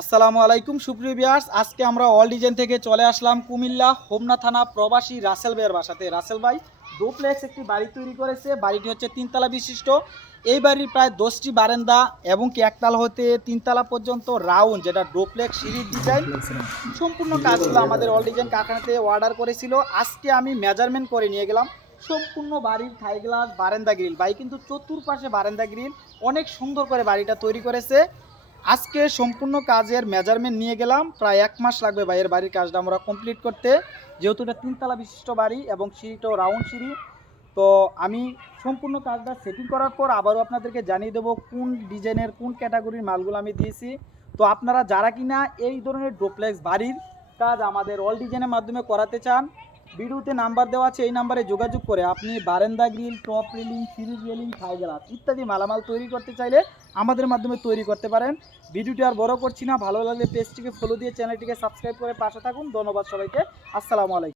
আসসালামু আলাইকুম সুপ্রিয় ভিউয়ার্স, আজকে আমরা অল ডিজাইন থেকে চলে আসলাম কুমিল্লা হোমনা থানা প্রবাসী রাসেল ভাইয়ের বাসাতে। রাসেল ভাই ডুপ্লেক্স একটি বাড়ি তৈরি করেছে। বাড়িটি হচ্ছে তিনতলা বিশিষ্ট। এই বাড়ির প্রায় 10টি বারান্দা এবং কি একতলা হতে তিনতলা পর্যন্ত রাউন্ড, যেটা ডুপ্লেক্স সিঁড়ির ডিজাইন। সম্পূর্ণ কাজগুলো আমাদের অল ডিজাইন কারখানাতে অর্ডার করেছিল। আজকে আমি মেজারমেন্ট করে নিয়ে গেলাম সম্পূর্ণ বাড়ির থাই গ্লাস বারান্দা গ্রিল। ভাই কিন্তু চতুর্পাশে বারান্দা গ্রিল অনেক সুন্দর করে বাড়িটা তৈরি করেছে। আজকে সম্পূর্ণ কাজের মেজারমেন্ট নিয়ে গেলাম। প্রায় 1 মাস লাগবে ভাইয়ের বাড়ির কাজটা আমরা কমপ্লিট করতে, যেহেতু এটা তিনতলা বিশিষ্ট বাড়ি এবং সিঁড়িটাও রাউন্ড সিঁড়ি। তো আমি সম্পূর্ণ কাজটা সেটিং করার পর আবারও আপনাদেরকে জানিয়ে দেবো কোন ডিজাইনের কোন ক্যাটাগরির মালগুলো আমি দিয়েছি। তো আপনারা যারা কিনা এই ধরনের ডুপ্লেক্স বাড়ির কাজ আমাদের অল ডিজাইনের মাধ্যমে করাতে চান, ভিডিওতে নাম্বার দেওয়া আছে, এই নাম্বারে যোগাযোগ করে আপনি বারান্দা grill, top railing, series railing, Thai glass ইত্যাদি মালামাল তৈরি করতে চাইলে আমাদের মাধ্যমে তৈরি করতে পারেন। ভিডিওটি আর বড় করছি না, ভালো লাগলে পেজটিকে ফলো দিয়ে চ্যানেলটিকে সাবস্ক্রাইব করে পাশে থাকুন। ধন্যবাদ সবাইকে। আসসালামু আলাইকুম।